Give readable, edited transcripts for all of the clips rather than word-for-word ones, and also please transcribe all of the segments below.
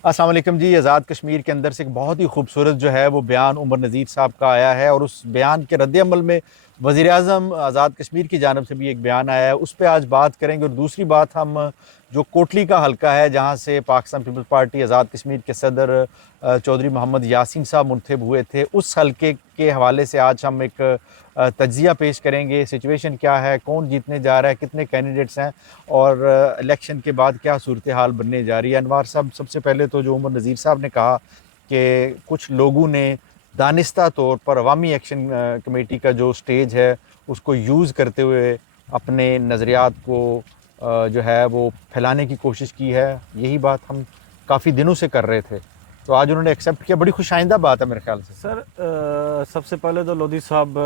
अस्सलाम वालेकुम जी। आज़ाद कश्मीर के अंदर से एक बहुत ही खूबसूरत जो है वो बयान उमर नज़ीर साहब का आया है और उस बयान के रद्द-ए-अमल में वज़ीर-ए-आज़म आज़ाद कश्मीर की जानिब से भी एक बयान आया है, उस पे आज बात करेंगे। और दूसरी बात, हम जो कोटली का हलका है जहाँ से पाकिस्तान पीपल्स पार्टी आज़ाद कश्मीर के सदर चौधरी मोहम्मद यासीन साहब मुंतखब हुए थे, उस हलके के हवाले से आज हम एक तज्ज़िया पेश करेंगे। सिचुएशन क्या है, कौन जीतने जा रहा है, कितने कैंडिडेट्स हैं और इलेक्शन के बाद क्या सूरत हाल बनने जा रही है। अनवार साहब, सबसे पहले तो जो उमर नज़ीर साहब ने कहा कि कुछ लोगों ने दानिस्ता तौर पर अवामी एक्शन कमेटी का जो स्टेज है उसको यूज़ करते हुए अपने नज़रियात को जो है वो फैलाने की कोशिश की है। यही बात हम काफ़ी दिनों से कर रहे थे, तो आज उन्होंने एक्सेप्ट किया। बड़ी खुशाइंदा बात है मेरे ख्याल से। सर, सबसे पहले तो लोधी साहब,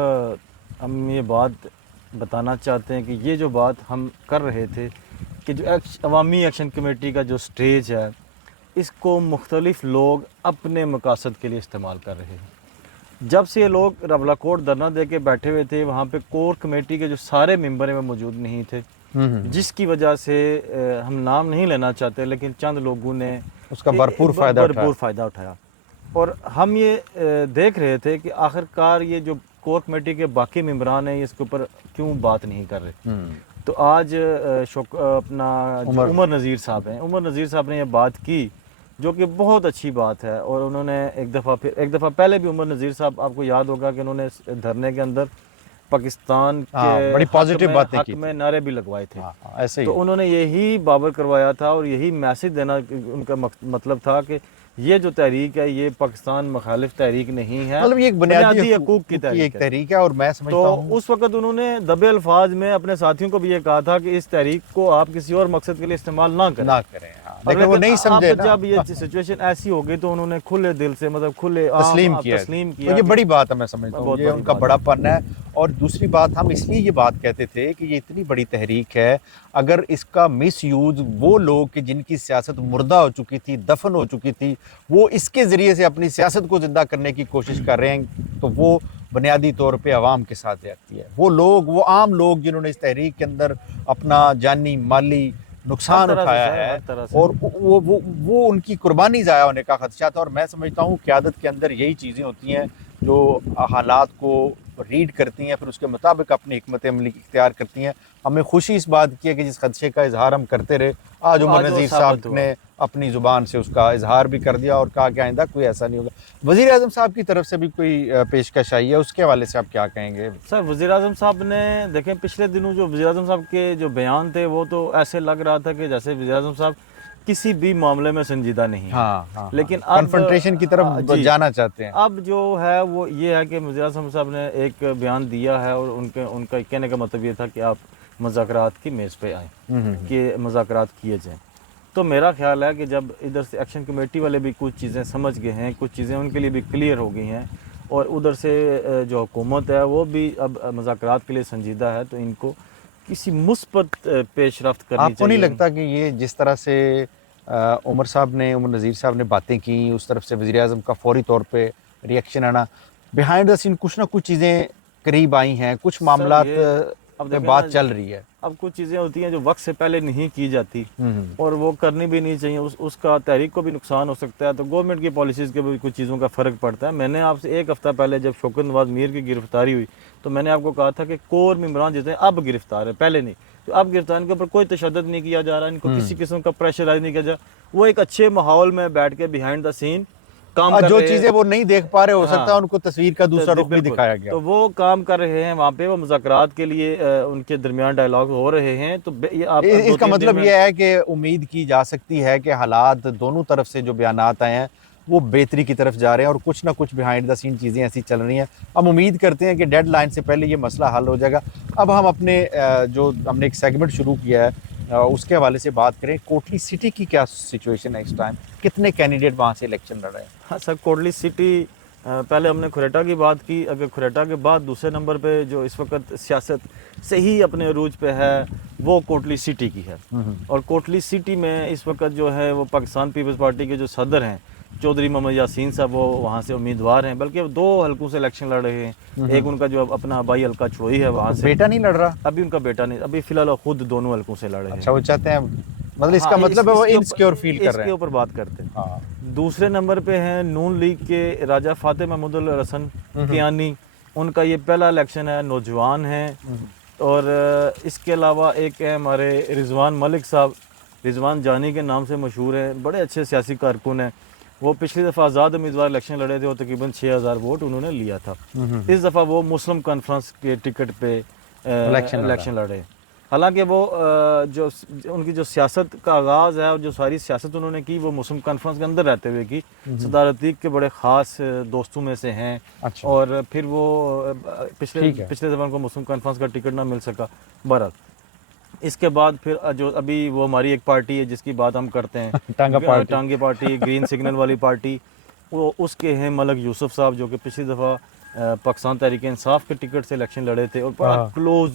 हम ये बात बताना चाहते हैं कि ये जो बात हम कर रहे थे कि जो अवामी एक्शन कमेटी का जो स्टेज है, इसको मुख्तलिफ लोग अपने मकासद के लिए इस्तेमाल कर रहे हैं। जब से ये लोग रबला कोट धरना दे के बैठे हुए थे, वहाँ पे कोर कमेटी के जो सारे मेंबर हैं वो मौजूद नहीं थे, जिसकी वजह से हम नाम नहीं लेना चाहते, लेकिन चंद लोगों ने उसका भरपूर फ़ायदा उठाया। और हम ये देख रहे थे कि आखिरकार ये जो कोर कमेटी के बाकी मेंबरान हैं इसके ऊपर क्यों बात नहीं कर रहे। तो आज अपना उमर नज़ीर साहब हैं, उमर नज़ीर साहब ने ये बात की, जो कि बहुत अच्छी बात है। और उन्होंने एक दफ़ा पहले भी उमर नज़ीर साहब, आपको याद होगा कि उन्होंने धरने के अंदर पाकिस्तान के बड़ी पॉजिटिव बातें हक की में नारे भी लगवाए थे। ऐसे ही तो उन्होंने यही बाबर करवाया था और यही मैसेज देना उनका मतलब था कि ये जो तहरीक है ये पाकिस्तान मुखालिफ तहरीक नहीं है, मतलब ये एक बुनियादी हकूक की तहरीक है। और मैं समझता तो हूँ उस वक्त उन्होंने दबे अल्फाज में अपने साथियों को भी ये कहा था कि इस तहरीक को आप किसी और मकसद के लिए इस्तेमाल ना करें। लेकिन वो नहीं समझे ना। जब ये सिचुएशन ऐसी हो गई तो उन्होंने खुले दिल से, मतलब खुले तस्लीम किया। तो ये बड़ी बात है, मैं समझता हूँ ये उनका बड़ापन है। और दूसरी बात, हम इसलिए ये बात कहते थे कि ये इतनी बड़ी तहरीक है, अगर इसका मिस यूज वो लोग कि जिनकी सियासत मुर्दा हो चुकी थी, दफन हो चुकी थी, वो इसके ज़रिए से अपनी सियासत को ज़िंदा करने की कोशिश कर रहे हैं, तो वो बुनियादी तौर पे अवाम के साथ जाती है। वो लोग, वो आम लोग जिन्होंने इस तहरीक के अंदर अपना जानी माली नुकसान उठाया है और वो उनकी कुर्बानी ज़ाया होने का खदशा था। और मैं समझता हूँ क़यादत के अंदर यही चीज़ें होती हैं जो हालात को रीड करती हैं, फिर उसके मुताबिक अपनी हिकमत अमली इख्तियार करती हैं। हमें खुशी इस बात की है कि जिस खदशे का इजहार हम करते रहे, आज उमर नज़ीर साहब ने अपनी ज़ुबान से उसका इजहार भी कर दिया और कहा कि आइंदा कोई ऐसा नहीं होगा। वज़ीर-ए-आज़म साहब की तरफ से भी कोई पेशकश आई है, उसके हवाले से आप क्या कहेंगे? सर, वज़ीर-ए-आज़म साहब ने, देखें, पिछले दिनों जो वज़ीर-ए-आज़म साहब के जो बयान थे वो तो ऐसे लग रहा था कि जैसे वज़ीर-ए-आज़म साहब किसी भी मामले में संजीदा नहीं है। लेकिन अब कन्फ्रंटेशन की तरफ जाना चाहते हैं। अब जो है वो ये है कि वज़ीर-ए-आज़म साहब ने एक बयान दिया है और उनका कहने का मतलब ये था कि आप मुज़ाकरात की मेज़ पे आएँ, कि मुज़ाकरात किए जाएँ। तो मेरा ख्याल है कि जब इधर से एक्शन कमेटी वाले भी कुछ चीज़ें समझ गए हैं, कुछ चीज़ें उनके लिए भी क्लियर हो गई हैं, और उधर से जो हुकूमत है वो भी अब मुज़ाकरात के लिए संजीदा है, तो इनको किसी मुस्बत पेशरफ्त करनी चाहिए। आपको नहीं लगता कि ये जिस तरह से उमर नज़ीर साहब ने बातें की, उस तरफ से वज़ीर-ए-आज़म का फौरी तौर पे रिएक्शन आना, बिहाइंड द सीन कुछ ना कुछ चीज़ें करीब आई हैं, कुछ मामलात पे बात चल रही है। अब कुछ चीज़ें होती हैं जो वक्त से पहले नहीं की जाती और वो करनी भी नहीं चाहिए, उसका तहरीक को भी नुकसान हो सकता है। तो गवर्नमेंट की पॉलिसीज़ के भी कुछ चीज़ों का फ़र्क पड़ता है। मैंने आपसे एक हफ़्ता पहले जब शौकत नवाज़ मीर की गिरफ्तारी हुई तो मैंने आपको कहा था कि कोर मेंबरान जितने अब गिरफ्तार है, पहले नहीं, तो अब गिरफ्तार के ऊपर कोई तशद्दुद नहीं किया जा रहा, इनको किसी किस्म का प्रेशराइज नहीं किया जा रहा। वो एक अच्छे माहौल में बैठ के बिहाइंड द सीन काम कर जो रहे चीजें वो नहीं देख पा रहे, हो सकता है उनको तस्वीर का दूसरा रुख भी दिखाया गया। तो वो काम कर रहे हैं वहाँ पे, वो मुज़ाकरात के लिए उनके दरमियान डायलॉग हो रहे हैं। तो इसका मतलब ये है कि उम्मीद की जा सकती है कि हालात दोनों तरफ से जो बयानात आए हैं वो बेहतरी की तरफ जा रहे हैं और कुछ ना कुछ बिहाइंड द सीन चीज़ें ऐसी चल रही हैं। हम उम्मीद करते हैं कि डेडलाइन से पहले ये मसला हल हो जाएगा। अब हम अपने जो हमने एक सेगमेंट शुरू किया है उसके हवाले से बात करें। कोटली सिटी की क्या सिचुएशन है इस टाइम, कितने कैंडिडेट वहाँ से इलेक्शन लड़ रहे हैं? हाँ सर, कोटली सिटी, पहले हमने खुरेटा की बात की, अगर खुरेटा के बाद दूसरे नंबर पे जो इस वक्त सियासत से ही अपने अरूज पे है वो कोटली सिटी की है। और कोटली सिटी में इस वक्त जो है वो पाकिस्तान पीपल्स पार्टी के जो सदर हैं चौधरी मोहम्मद यासीन साहब, वो वहाँ से उम्मीदवार हैं, बल्कि दो हलकों से इलेक्शन लड़ रहे हैं। एक उनका जो अपना भाई हल्का चड़ोई है वहाँ से, बेटा नहीं लड़ रहा अभी, उनका बेटा नहीं, अभी फिलहाल खुद दोनों हलकों से लड़ रहे हैं। अच्छा, वो चाहते हैं मतलब इसका मतलब है वो इनसिक्योर फील कर रहे इसके हैं। ऊपर बात करते हैं। हाँ। दूसरे नंबर पे हैं नून लीग के राजा फाते महमूद अल हसन कियानी। उनका ये पहला इलेक्शन है, नौजवान हैं। और इसके अलावा एक है हमारे रिजवान मलिक साहब, रिजवान जानी के नाम से मशहूर हैं, बड़े अच्छे सियासी कारकुन हैं। वो पिछली दफ़ा आज़ाद उम्मीदवार इलेक्शन लड़े थे और तकरीबन 6000 वोट उन्होंने लिया था। इस दफ़ा वो मुस्लिम कॉन्फ्रेंस के टिकट पे इलेक्शन लड़े। हालांकि वो जो उनकी जो सियासत का आगाज़ है और जो सारी सियासत उन्होंने की वो मुस्लिम कॉन्फ्रेंस के अंदर रहते हुए की। सरदार अतीक के बड़े ख़ास दोस्तों में से हैं। अच्छा। और फिर वो पिछले दफ़ा उनको मुस्लिम कॉन्फ्रेंस का टिकट ना मिल सका। बहरहाल इसके बाद फिर जो अभी वो हमारी एक पार्टी है जिसकी बात हम करते हैं टांगे पार्टी, ग्रीन सिग्नल वाली पार्टी, वो उसके हैं मलक यूसुफ साहब जो कि पिछली दफ़ा पाकिस्तान तहरीक इंसाफ के टिकट से इलेक्शन लड़े थे और बड़ा क्लोज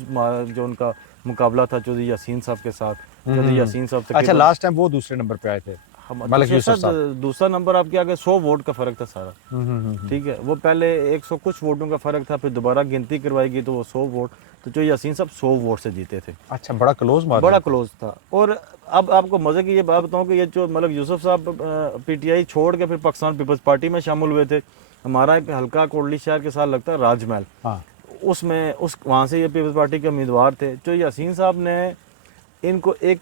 जो उनका मुकाबला था चौधरी यासीन साहब के साथ। चौधरी यासीन साहब अच्छा, लास्ट टाइम वो दूसरे नंबर पे आए थे मलक यूसुफ साहब। दूसरा नंबर आपके आगे 100 वोट का फर्क था सारा। ठीक है, वो पहले 100 कुछ वोटों का फर्क था, फिर दोबारा गिनती करवाई गई तो वो 100 वोट, तो जो यासीन साहब 100 वोट से जीते थे। अच्छा, बड़ा क्लोज मार्जिन, बड़ा क्लोज था। और अब आपको मजे की ये बात बताऊं कि ये जो मलक यूसुफ साहब पीटीआई छोड़ के फिर पाकिस्तान पीपल्स पार्टी में शामिल हुए थे। हमारा एक हल्का कोटली शहर के साथ लगता है राजमहल, उसमें वहाँ से ये पीपल्स पार्टी के उम्मीदवार थे। जो यासीन साहब ने इनको एक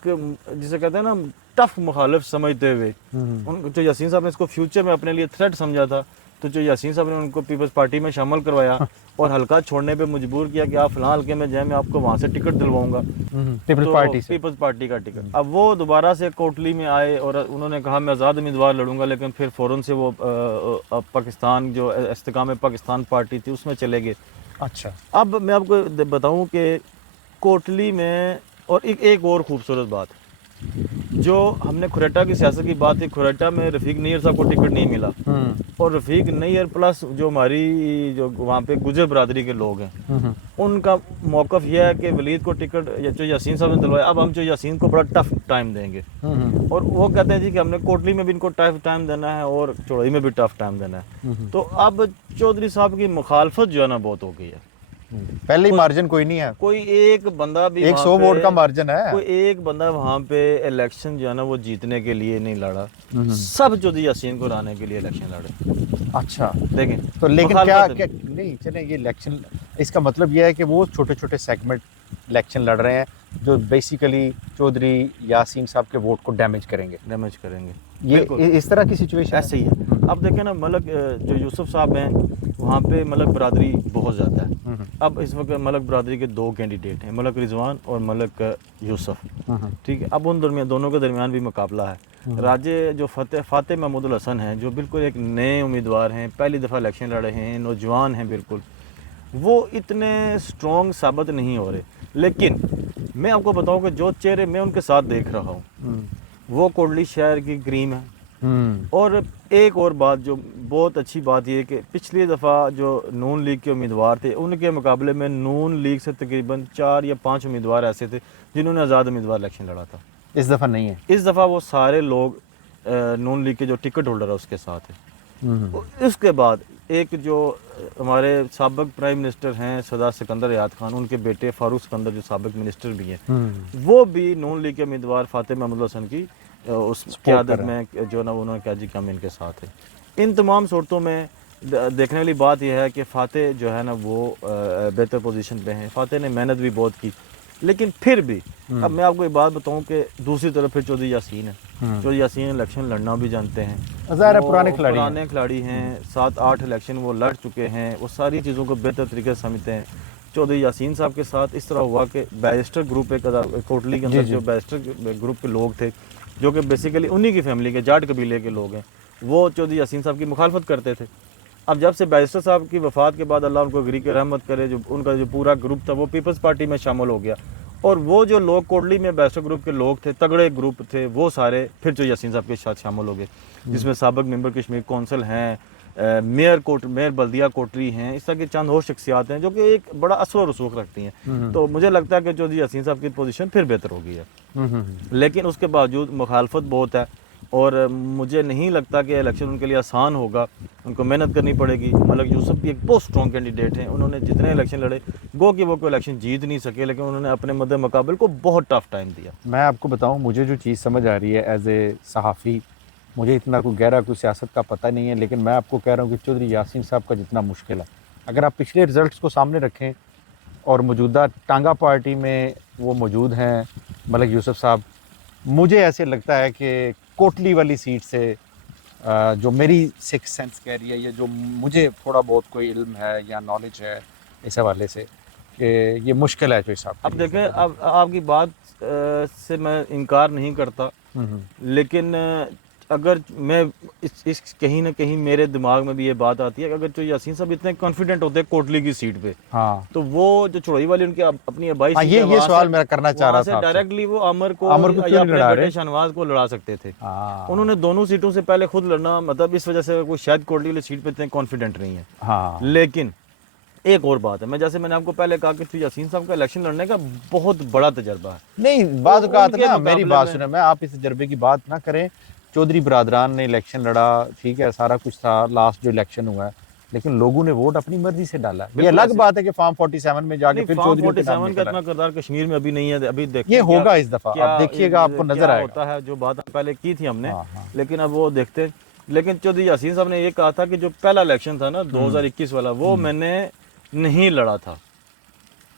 जिसे कहते हैं ना टफ मुखालिफ समझते हुए, जो यासीन साहब ने इसको फ्यूचर में अपने लिए थ्रेट समझा था, तो जो यासीन साहब ने उनको पीपल्स पार्टी में शामिल करवाया और हल्का छोड़ने पे मजबूर किया कि आप फलां हल्के में जाए, मैं आपको वहाँ से टिकट दिलवाऊंगा पीपल्स पार्टी का टिकट। अब वो दोबारा से कोटली में आए और उन्होंने कहा मैं आज़ाद उम्मीदवार लड़ूंगा, लेकिन फिर फ़ौरन से वो पाकिस्तान जो इस्तेकाम पाकिस्तान पार्टी थी उसमें चले गए। अच्छा, अब मैं आपको बताऊं कि कोटली में और एक और खूबसूरत बात, जो हमने खुरेटा की सियासत की बात की, खुरेटा में रफ़ीक नैयर साहब को टिकट नहीं मिला और रफ़ीक नैयर प्लस जो हमारी जो वहाँ पे गुजर बरादरी के लोग हैं उनका मौक़िफ़ यह है कि वलीद को टिकट जो यासीन साहब ने दिलवाया, अब हम जो यासीन को बड़ा टफ टाइम देंगे। और वो कहते हैं जी कि हमने कोटली में भी इनको टफ टाइम देना है और चौड़ाई में भी टफ टाइम देना है। तो अब चौधरी साहब की मुखालफत जो है ना बहुत हो गई है। पहले ही मार्जिन कोई नहीं है, कोई एक बंदा भी 100 वोट का मार्जिन है, कोई एक बंदा वहाँ पे इलेक्शन जो है ना वो जीतने के लिए नहीं लड़ा, सब चौधरी यासीन को लाने के लिए इलेक्शन लड़े। अच्छा, देखें तो लेकिन क्या नहीं चले ये इलेक्शन, इसका मतलब ये है कि वो छोटे छोटे सेगमेंट इलेक्शन लड़ रहे हैं जो बेसिकली चौधरी यासीन साहब के वोट को डैमेज करेंगे। ये इस तरह की सिचुएशन ऐसे ही है। अब देखें ना, मलक जो यूसुफ साहब हैं वहाँ पे मलक बरादरी बहुत ज़्यादा है। अब इस वक्त मलक बरादरी के 2 कैंडिडेट हैं, मलक रिजवान और मलक यूसुफ। ठीक है, अब दोनों के दरमियान भी मुकाबला है। राजे जो फाते महमूद अल हसन हैं, जो बिल्कुल एक नए उम्मीदवार हैं, पहली दफ़ा इलेक्शन लड़े हैं, नौजवान हैं बिल्कुल, वो इतने स्ट्रॉन्ग साबित नहीं हो रहे। लेकिन मैं आपको बताऊं कि जो चेहरे मैं उनके साथ देख रहा हूँ वो कोटली शहर की क्रीम है। और एक और बात जो बहुत अच्छी बात ये है कि पिछली दफ़ा जो नून लीग के उम्मीदवार थे उनके मुकाबले में नून लीग से तकरीबन 4 या 5 उम्मीदवार ऐसे थे जिन्होंने आज़ाद उम्मीदवार इलेक्शन लड़ा था। इस दफ़ा नहीं है, इस दफ़ा वो सारे लोग नून लीग के जो टिकट होल्डर है उसके साथ है। इसके बाद एक जो हमारे साबिक प्राइम मिनिस्टर हैं सरदार सिकंदर याद खान, उनके बेटे फारूक सिकंदर जो साबिक मिनिस्टर भी हैं, वो भी नून लीग के उम्मीदवार फाते महमूद हसन की उस क़यादत में जो ना उन्होंने कहा जी कि हम इनके साथ है। इन तमाम सूरतों में देखने वाली बात यह है कि फ़ाते जो है ना वो बेहतर पोजीशन पे हैं। फ़ाते ने मेहनत भी बहुत की, लेकिन फिर भी अब मैं आपको एक बात बताऊं कि दूसरी तरफ फिर चौधरी यासीन है। चौधरी यासीन इलेक्शन लड़ना भी जानते हैं, पुराने खिलाड़ी हैं, 7-8 इलेक्शन वो लड़ चुके हैं, वो सारी चीज़ों को बेहतर तरीके से समझते हैं। चौधरी यासीन साहब के साथ इस तरह हुआ कि बैरिस्टर ग्रुप एक कोटली के अंदर जो बैरिस्टर ग्रुप के लोग थे जो कि बेसिकली उन्हीं की फैमिली के जाट कबीले के लोग हैं, वो चौधरी यासीन साहब की मुखालफत करते थे। अब जब से बैरिस्टर साहब की वफ़ात के बाद अल्लाह उनको गरीक रहमत करे, जो उनका जो पूरा ग्रुप था वो पीपल्स पार्टी में शामिल हो गया और वो जो लोग कोटली में बैरिस्टर ग्रुप के लोग थे, तगड़े ग्रुप थे, वो सारे फिर जो यासीन साहब के साथ शामिल हो गए, जिसमें साबिक मेंबर कश्मीर कौंसिल हैं, मेयर बल्दिया कोटरी हैं, इस तरह की चंद और शख्सियात हैं जो कि एक बड़ा असर और रसूख रखती हैं। तो मुझे लगता है कि चौधरी यासीन साहब की पोजीशन फिर बेहतर हो गई है, लेकिन उसके बावजूद मुखालफत बहुत है। और मुझे नहीं लगता कि इलेक्शन उनके लिए आसान होगा, उनको मेहनत करनी पड़ेगी। मलिक यूसुफ भी एक बहुत स्ट्रॉन्ग कैंडिडेट हैं, उन्होंने जितने इलेक्शन लड़े, गो कि वो कोई इलेक्शन जीत नहीं सके, लेकिन उन्होंने अपने मद्दे मुकाबल को बहुत टफ टाइम दिया। मैं आपको बताऊं, मुझे जो चीज़ समझ आ रही है एज ए सहाफ़ी, मुझे इतना कोई गहरा कोई सियासत का पता नहीं है, लेकिन मैं आपको कह रहा हूँ कि चौधरी यासीन साहब का जितना मुश्किल है, अगर आप पिछले रिज़ल्ट्स को सामने रखें और मौजूदा टांगा पार्टी में वो मौजूद हैं मलिक यूसुफ साहब, मुझे ऐसे लगता है कि कोटली वाली सीट से जो मेरी सिक्स सेंस कह रही है, या जो मुझे थोड़ा बहुत कोई इल्म है या नॉलेज है इस हवाले से, कि ये मुश्किल है चौधरी साहब। अब देखें, अब आपकी बात से मैं इनकार नहीं करता, लेकिन अगर मैं इस कहीं ना कहीं मेरे दिमाग में भी ये बात आती है कि अगर जो यासीन साहब इतने कॉन्फिडेंट होते हैं कोटली की सीट पे, हाँ, तो वो जो चुड़ोई वाली उनकी अपनी आबाई हाँ, ये सवाल मैं करना चाह रहा था, डायरेक्टली वो अमर को क्यों नहीं लड़ा रहे? शहनवाज को लड़ा सकते थे। हाँ, उन्होंने दोनों सीटों से पहले खुद लड़ना, मतलब इस वजह से कोई शायद कोटली वाली सीट पे इतने कॉन्फिडेंट नहीं है। हाँ, लेकिन एक और बात है, जैसे मैंने आपको पहले कहा कि यासीन साहब का इलेक्शन लड़ने का बहुत बड़ा तजर्बा है। नहीं, बात तो का ना, उनके मेरी बात मुकाबले सुने, मैं आप इस तजर्बे की बात ना करें। चौधरी बरादरान ने इलेक्शन लड़ा, ठीक है, सारा कुछ था, लास्ट जो इलेक्शन हुआ है, लेकिन लोगों ने वोट अपनी मर्जी से डाला। ये बिल्कुल अलग ऐसे। बात है कि फॉर्म 47 में जाके फिर फॉर्म चौधरी के नाम 47 का निकला। इतना किरदार कश्मीर में अभी नहीं है, अभी देखते ये हैं क्या- होगा इस दफा, क्या आप देखिएगा, आपको नजर क्या आएगा। होता है, जो बात पहले की थी हमने, हाँ, हाँ। लेकिन अब वो देखते। लेकिन चौधरी यासीन साहब ने ये कहा था कि जो पहला इलेक्शन था ना 2021 वाला, वो मैंने नहीं लड़ा था,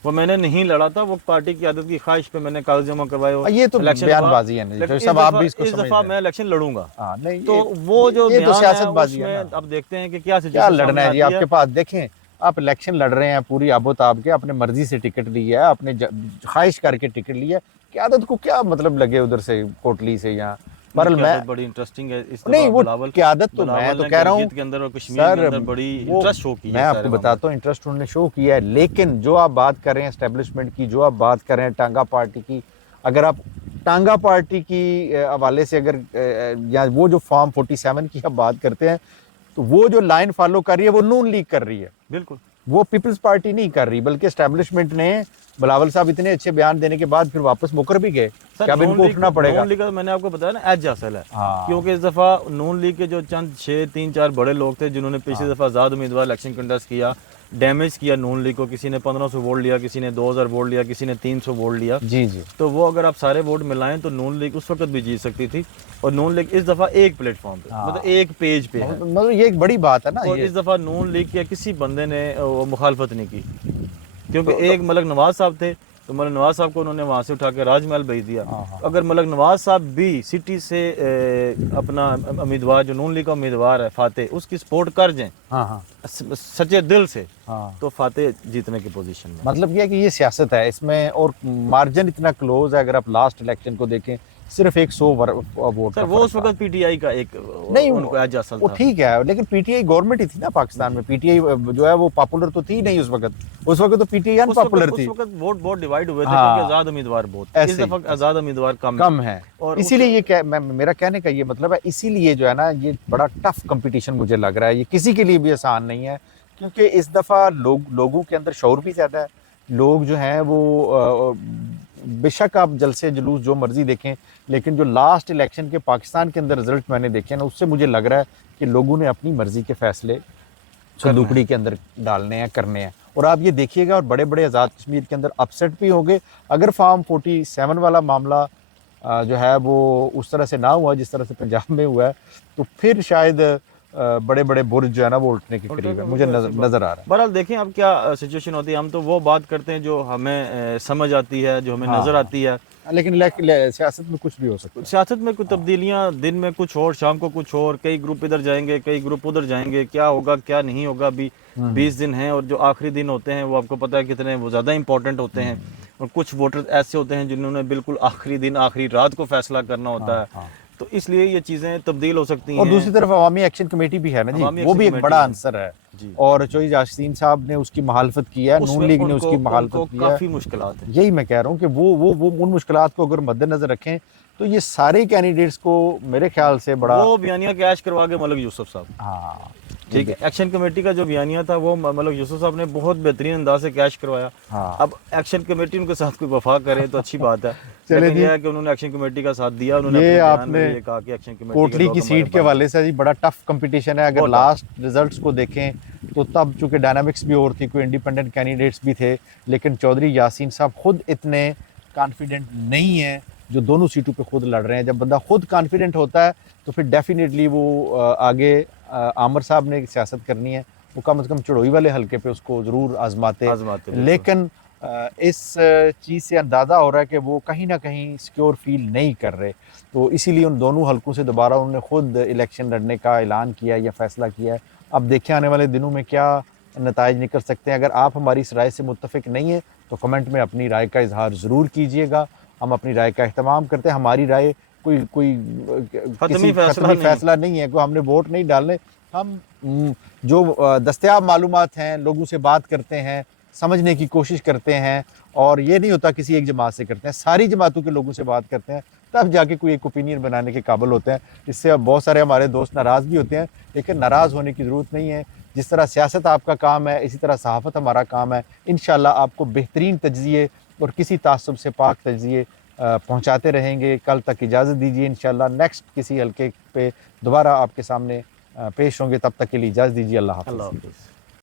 वो मैंने नहीं लड़ा था, वो पार्टी की आदत की ख्वाहिश पे मैंने कागज जमा करवाए। ये तो इलेक्शन बयानबाजी है, लेकिन जो सब आप भी इसको इस समझ दफा रहे हैं। मैं इलेक्शन लड़ूंगा। हाँ, नहीं, तो वो जो ये तो बयान सियासतबाजी है उसमें ना। अब देखते हैं कि क्या क्या सिचुएशन लड़ना है जी सामने आती आपके पास? देखें, आप इलेक्शन लड़ रहे हैं पूरी आबोताब के, अपने मर्जी से टिकट लिया है, अपने ख्वाहिश करके टिकट लिया है, क्यादत को क्या मतलब लगे उधर से कोटली से यहाँ? पर मैं बड़ी इंटरेस्टिंग है इस नहीं, वो बिलावल क्यादत तो मैं तो कह रहा हूँ के अंदर और कश्मीर के अंदर बड़ी इंटरेस्ट शो की है। मैं आपको बताता हूँ, इंटरेस्ट उन्होंने शो किया है, लेकिन जो आप बात कर रहे हैं एस्टेब्लिशमेंट की, जो आप बात कर रहे हैं टांगा पार्टी की, अगर आप टांगा पार्टी की हवाले से अगर या वो जो फॉर्म 47 की आप बात करते हैं, तो वो जो लाइन फॉलो कर रही है वो नून लीग कर रही है, बिल्कुल वो पीपल्स पार्टी नहीं कर रही, बल्कि एस्टेब्लिशमेंट ने बिलावल साहब इतने अच्छे बयान देने के बाद फिर वापस मुकर भी गए। क्या अब इनको उठना पड़ेगा? नून लीग का मैंने आपको बताया ना एज हासिल है, हाँ। क्योंकि इस दफा नून लीग के जो चंद 6-3-4 बड़े लोग थे जिन्होंने पिछली दफा आजाद उम्मीदवार इलेक्शन कंटेस्ट किया, डैमेज किया नून लीग को, किसी ने 1500 वोट लिया, किसी ने 2000 वोट लिया, किसी ने 300 वोट लिया। जी जी, तो वो अगर आप सारे वोट मिलाएं तो नून लीग उस वक्त भी जीत सकती थी, और नून लीग इस दफा एक प्लेटफॉर्म पे, मतलब एक पेज पे है। मतलब ये एक बड़ी बात है ना। और ये इस दफा नून लीग के किसी बंदे ने वो मुखालफत नहीं की, क्योंकि एक मलिक नवाज साहब थे, तो मलिक नवाज साहब को उन्होंने वहाँ से उठा के राजमहल भेज दिया। अगर मलिक नवाज साहब भी सिटी से अपना उम्मीदवार जो नून लीग का उम्मीदवार है फाते, उसकी सपोर्ट कर जाएं हाँ, हाँ, सच्चे दिल से, हाँ, तो फाते जीतने की पोजीशन में। मतलब ये है कि ये सियासत है इसमें, और मार्जिन इतना क्लोज है। अगर आप लास्ट इलेक्शन को देखें, सिर्फ 100 वोट सर वो उस वक्त पीटीआई का एक नहीं, उनको एज हासिल वो था। ठीक है, लेकिन पीटीआई गवर्नमेंट ही थी ना पाकिस्तान में। पीटीआई जो है वो पॉपुलर तो थी नहीं उस वक्त तो पीटीआई अनपॉपुलर थी। उस वक्त वोट डिवाइड हुए थे, हाँ, क्योंकि आजाद उम्मीदवार बहुत थे। इस दफा आजाद उम्मीदवार कम है, और इसीलिए ये मेरा कहने का ये मतलब है, इसीलिए जो है ना, ये बड़ा टफ कंपटीशन मुझे लग रहा है। ये किसी के लिए भी आसान नहीं है, क्योंकि इस दफ़ा लोगों के अंदर शऊर भी ज़्यादा है। लोग जो हैं वो बेशक आप जलसे जुलूस जो मर्जी देखें, लेकिन जो लास्ट इलेक्शन के पाकिस्तान के अंदर रिजल्ट मैंने देखे ना, उससे मुझे लग रहा है कि लोगों ने अपनी मर्जी के फैसले संदूकड़ी के अंदर डालने हैं, करने हैं। और आप ये देखिएगा, और बड़े बड़े आज़ाद कश्मीर के अंदर अपसेट भी होंगे अगर फॉर्म 47 वाला मामला जो है वो उस तरह से ना हुआ जिस तरह से पंजाब में हुआ है, तो फिर शायद बड़े बड़े बुर्ज जो है ना वो उठने के करीब है, मुझे नजर आ रहा है। बहरहाल देखें अब क्या सिचुएशन होती है, हम तो वो बात करते हैं जो हमें समझ आती है, जो हमें नजर आती है, लेकिन सियासत में कुछ भी हो सकता है। सियासत में कुछ तब्दीलियां, दिन में कुछ और, शाम को कुछ और, कई ग्रुप इधर जाएंगे, कई ग्रुप उधर जाएंगे, क्या होगा क्या नहीं होगा। अभी 20 दिन हैं, और जो आखिरी दिन होते हैं वो आपको पता है कितने वो ज़्यादा इंपॉर्टेंट होते हैं, और कुछ वोटर ऐसे होते हैं जिन्होंने बिल्कुल आखिरी दिन आखिरी रात को फैसला करना होता है। तो इसलिए ये चीज़ें तब्दील हो सकती हैं। और दूसरी तरफ अवामी एक्शन कमेटी भी है ना जी, वो भी एक बड़ा आंसर है, और चौधरी यासीन साहब ने उसकी मुखालफत की है, नून लीग ने उसकी मुखालफत की है। काफ़ी मुश्किलात है। यही मैं कह रहा हूँ कि वो उन मुश्किलात को अगर मद्देनजर रखें तो ये सारे कैंडिडेट्स को मेरे ख्याल से बड़ा वो बयानिया कैश करवा के मलिक यूसुफ साहब। हाँ, ठीक है। एक्शन कमेटी का जो बयानिया था वो मतलब यूसुफ साहब ने बहुत बेहतरीन अंदाज से कैश करवाया। हाँ। अब एक्शन कमेटी उनके साथ कोई वफा करे तो अच्छी बात है। चले लेकिन जी। यह है कि उन्होंने एक्शन कमेटी का साथ दिया। उन्होंने ये अपने बयान आपने में ये कहा कि एक्शन कमेटी के कोटली लोग की हमारे सीट के भाई हवाले से जी बड़ा टफ कंपटीशन है। अगर बहुत लास्ट रिजल्ट्स को देखें तो तब चूंकि डायनामिक्स भी और थी, कोई इंडिपेंडेंट कैंडिडेट्स भी थे, लेकिन चौधरी यासीन साहब खुद इतने कॉन्फिडेंट नहीं हैं जो दोनों सीटों पे खुद लड़ रहे हैं। जब बंदा खुद कॉन्फिडेंट होता है तो फिर डेफिनेटली वो आगे आमिर साहब ने सियासत करनी है, वो कम से कम चढ़ोई वाले हलके पे उसको ज़रूर आजमाते। बिल्कुल। लेकिन इस चीज़ से अंदाज़ा हो रहा है कि वो कहीं ना कहीं सिक्योर फील नहीं कर रहे, तो इसीलिए उन दोनों हलकों से दोबारा उन्होंने खुद इलेक्शन लड़ने का ऐलान किया या फैसला किया है। अब देखिए आने वाले दिनों में क्या नताइज निकल सकते हैं। अगर आप हमारी इस राय से मुत्तफिक नहीं है तो कमेंट में अपनी राय का इजहार ज़रूर कीजिएगा। हम अपनी राय का एहतमाम करते हैं। हमारी राय कोई किसी खतमी फैसला नहीं है, कोई हमने वोट नहीं डालने। हम जो दस्तयाब मालूमात हैं लोगों से बात करते हैं, समझने की कोशिश करते हैं, और ये नहीं होता किसी एक जमात से करते हैं, सारी जमातों के लोगों से बात करते हैं, तब जाके कोई एक ओपिनियन बनाने के काबिल होते हैं। इससे अब बहुत सारे हमारे दोस्त नाराज़ भी होते हैं, लेकिन नाराज़ होने की ज़रूरत नहीं है। जिस तरह सियासत आपका काम है इसी तरह सहाफ़त हमारा काम है। इंशाल्लाह आपको बेहतरीन तज्ज़िये और किसी तासुब से पाक तज्ज़िये पहुँचाते रहेंगे। कल तक इजाज़त दीजिए, इंशाल्लाह नेक्स्ट किसी हल्के पे दोबारा आपके सामने पेश होंगे। तब तक के लिए इजाज़त दीजिए। अल्लाह हाफ़िज़।